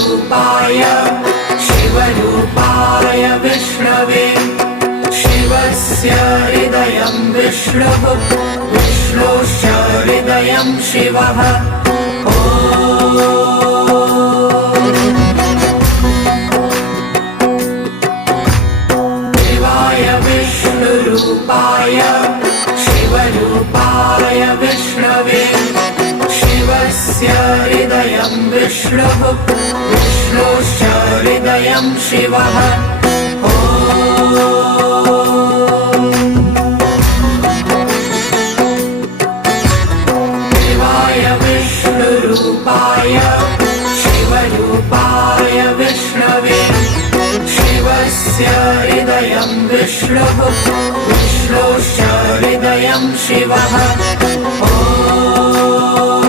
विष्णुरूपाय शिवरूपाय विष्णवे शिवस्य हृदयं विष्णुः विष्णोश्च हृदयं शिवः शिवाय विष्णुरूपाय शिवरूपाय विष्णवे शिवस्य हृदयं विष्णुः विष्णोश्च हृदयं शिवः शिवाय विष्णुरूपाय शिवरूपाय विष्णवे शिवस्य हृदयं विष्णुः विष्णोश्च हृदयं शिवः